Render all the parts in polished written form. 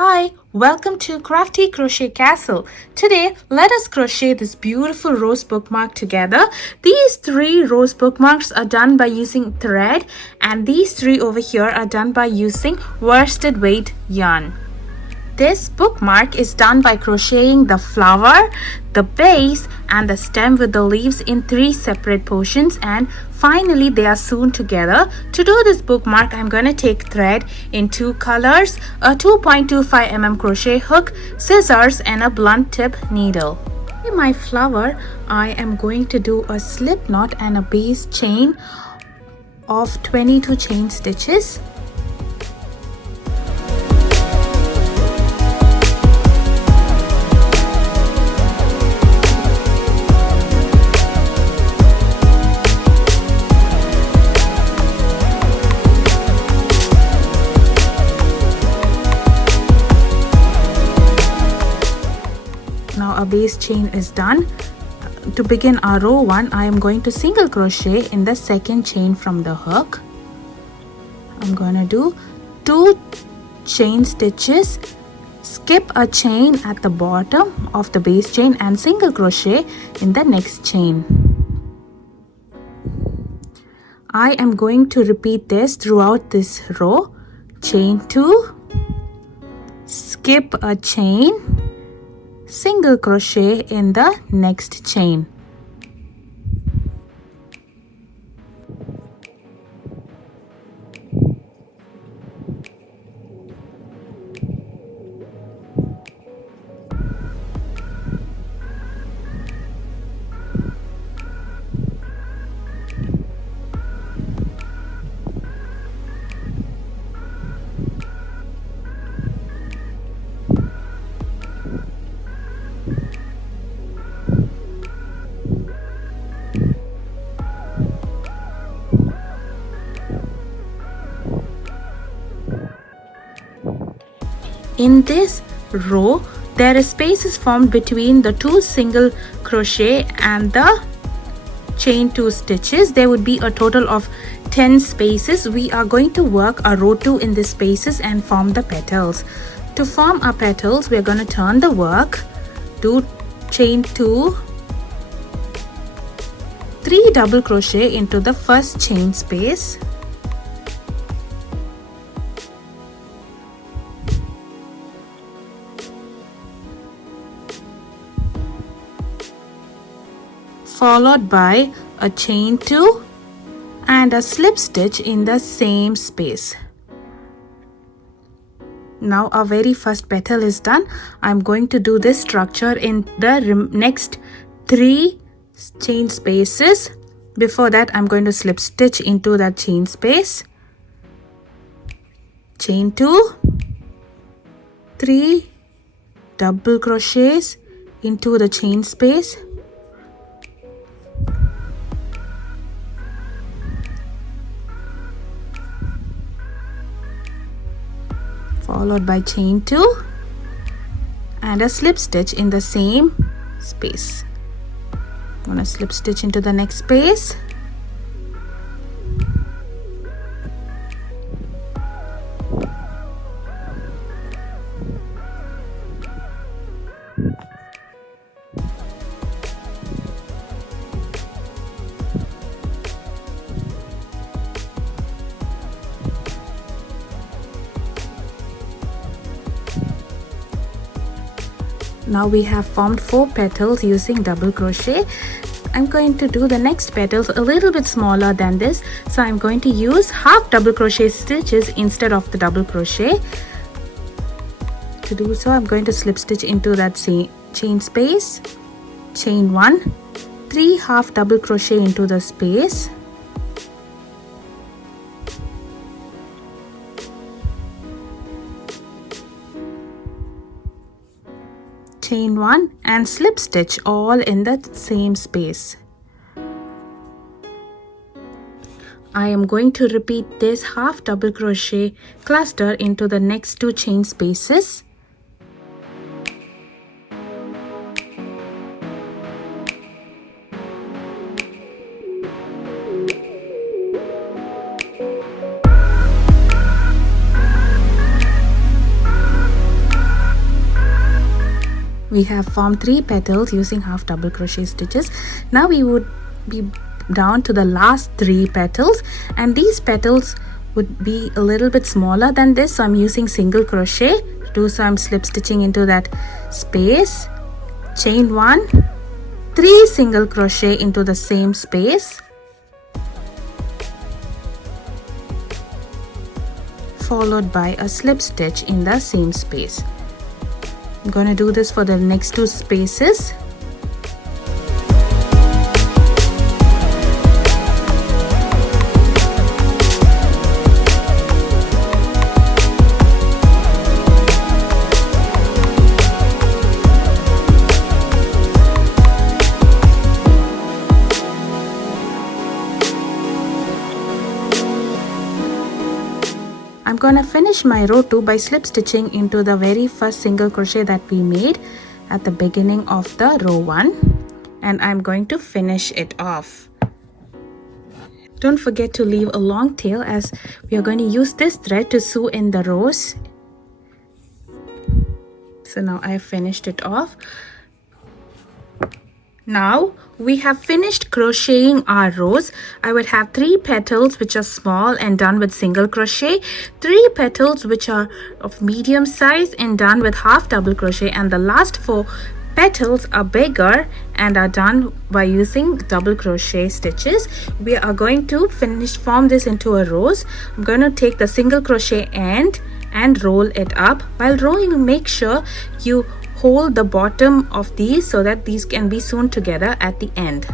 Hi, welcome to Crafty Crochet Castle. Today, let us crochet this beautiful rose bookmark together. These 3 rose bookmarks are done by using thread, and these 3 over here are done by using worsted weight yarn. This bookmark is done by crocheting the flower, the base, and the stem with the leaves in 3 separate portions, and finally they are sewn together. To do this bookmark, I'm going to take thread in 2 colors, a 2.25 mm crochet hook, scissors, and a blunt tip needle. In my flower, I am going to do a slip knot and a base chain of 22 chain stitches. Now our base chain is done. To begin our row 1, I am going to single crochet in the second chain from the hook. I'm going to do 2 chain stitches, skip a chain at the bottom of the base chain and single crochet in the next chain. I am going to repeat this throughout this row. Chain 2, skip a chain, single crochet in the next chain. In this row, there is spaces formed between the 2 single crochet and the chain 2 stitches. There would be a total of 10 spaces. We are going to work a row 2 in these spaces and form the petals. To form our petals, we are going to turn the work, do chain 2, 3 double crochet into the first chain space, followed by a chain 2 and a slip stitch in the same space. Now our very first petal is done. I'm going to do this structure in the next 3 chain spaces. Before that, I'm going to slip stitch into that chain space, chain 2, 3 double crochets into the chain space, followed by chain 2 and a slip stitch in the same space. I'm going to slip stitch into the next space, now we have formed 4 petals using double crochet. I'm going to do the next petals a little bit smaller than this, so I'm going to use half double crochet stitches instead of the double crochet. To do so, I'm going to slip stitch into that chain space, chain 1, 3 half double crochet into the space, chain 1 and slip stitch all in the same space. I am going to repeat this half double crochet cluster into the next 2 chain spaces. We have formed 3 petals using half double crochet stitches. Now we would be down to the last 3 petals, and these petals would be a little bit smaller than this, so I'm using single crochet to do some slip stitching into that space. Chain 1, 3 single crochet into the same space, followed by a slip stitch in the same space. I'm going to do this for the next 2 spaces. I'm gonna finish my row 2 by slip stitching into the very first single crochet that we made at the beginning of the row 1, and I'm going to finish it off. Don't forget to leave a long tail, as we are going to use this thread to sew in the rows. So now I have finished it off. Now we have finished crocheting our rows. I would have 3 petals which are small and done with single crochet, 3 petals which are of medium size and done with half double crochet, and the last 4 petals are bigger and are done by using double crochet stitches. We are going to form this into a rose. I'm going to take the single crochet end and roll it up. While rolling, make sure you hold the bottom of these so that these can be sewn together at the end.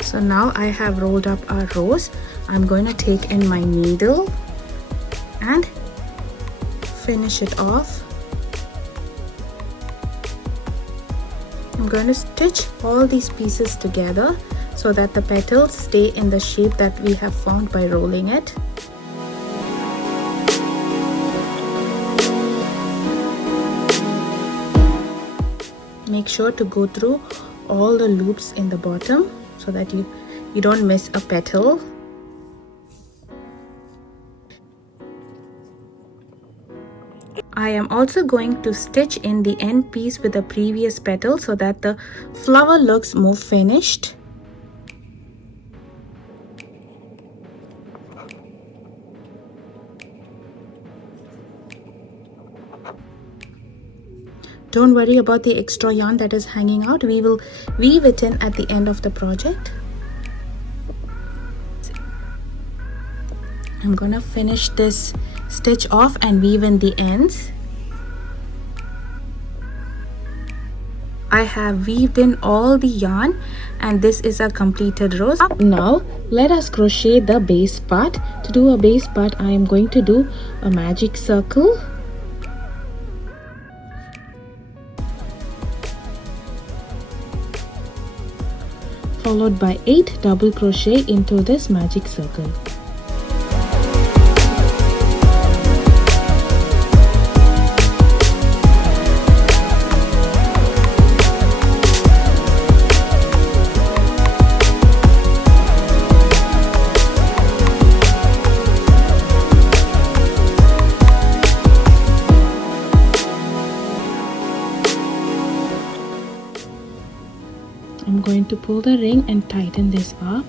So now I have rolled up our rose. I'm going to take in my needle and finish it off. I'm going to stitch all these pieces together so that the petals stay in the shape that we have formed by rolling it. Make sure to go through all the loops in the bottom so that you don't miss a petal. I am also going to stitch in the end piece with the previous petal so that the flower looks more finished. Don't worry about the extra yarn that is hanging out. We will weave it in at the end of the project. I'm gonna finish this stitch off and weave in the ends. I have weaved in all the yarn and this is a completed rose. Now let us crochet the base part. To do a base part, I am going to do a magic circle, followed by 8 double crochet into this magic circle. I'm going to pull the ring and tighten this up.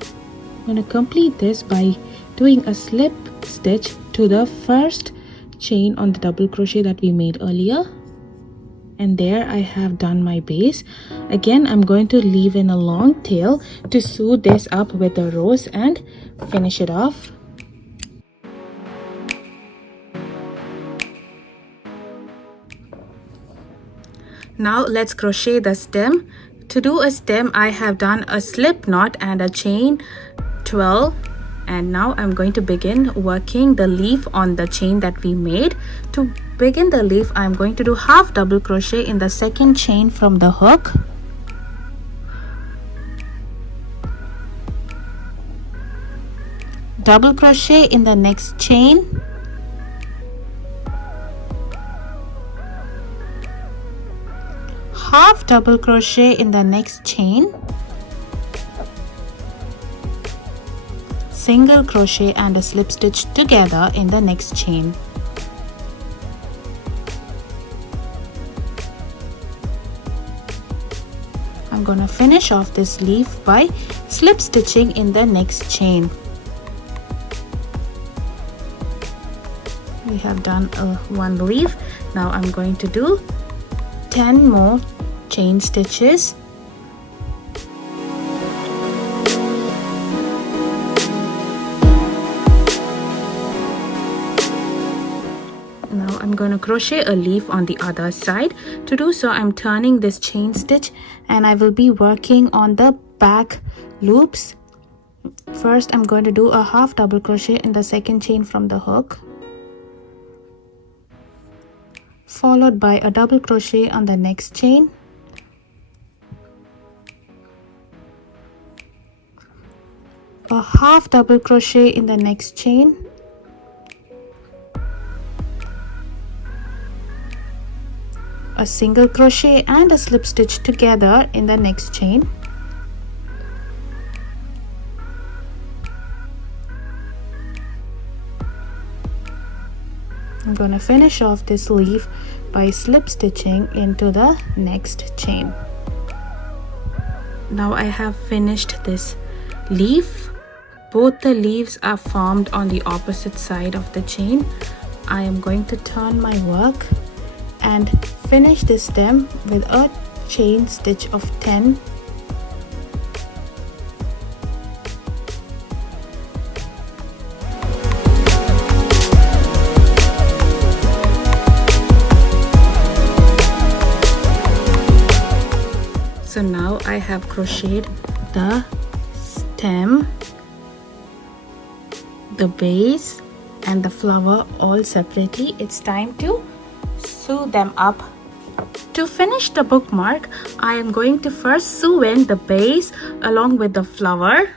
I'm going to complete this by doing a slip stitch to the first chain on the double crochet that we made earlier. And there I have done my base. Again, I'm going to leave in a long tail to sew this up with a rose and finish it off. Now let's crochet the stem. To do a stem, I have done a slip knot and a chain 12, and now I'm going to begin working the leaf on the chain that we made. To begin the leaf, I'm going to do half double crochet in the second chain from the hook, double crochet in the next chain, half double crochet in the next chain, single crochet and a slip stitch together in the next chain. I'm gonna finish off this leaf by slip stitching in the next chain. We have done one leaf. Now I'm going to do 10 more chain stitches. Now I'm going to crochet a leaf on the other side. To do so, I'm turning this chain stitch and I will be working on the back loops. First, I'm going to do a half double crochet in the second chain from the hook, followed by a double crochet on the next chain, a half double crochet in the next chain, a single crochet and a slip stitch together in the next chain, I'm going to finish off this leaf by slip stitching into the next chain. Now I have finished this leaf. Both the leaves are formed on the opposite side of the chain. I am going to turn my work and finish this stem with a chain stitch of 10. So now I have crocheted the stem, the base and the flower all separately. It's time to sew them up. To finish the bookmark, I am going to first sew in the base along with the flower.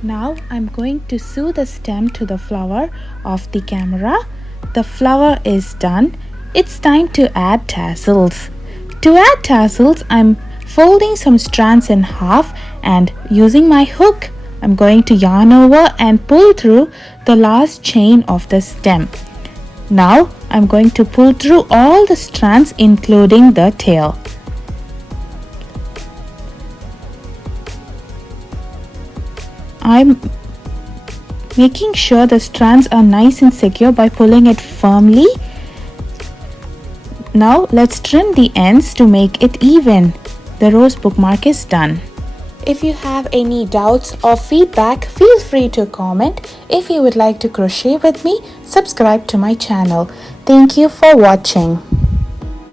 Now I'm going to sew the stem to the flower of the camera. The flower is done. It's time to add tassels. To add tassels, I'm folding some strands in half and using my hook, I'm going to yarn over and pull through the last chain of the stem. Now I'm going to pull through all the strands including the tail. I'm making sure the strands are nice and secure by pulling it firmly. Now let's trim the ends to make it even. The rose bookmark is done. If you have any doubts or feedback, feel free to comment. If you would like to crochet with me, subscribe to my channel. Thank you for watching.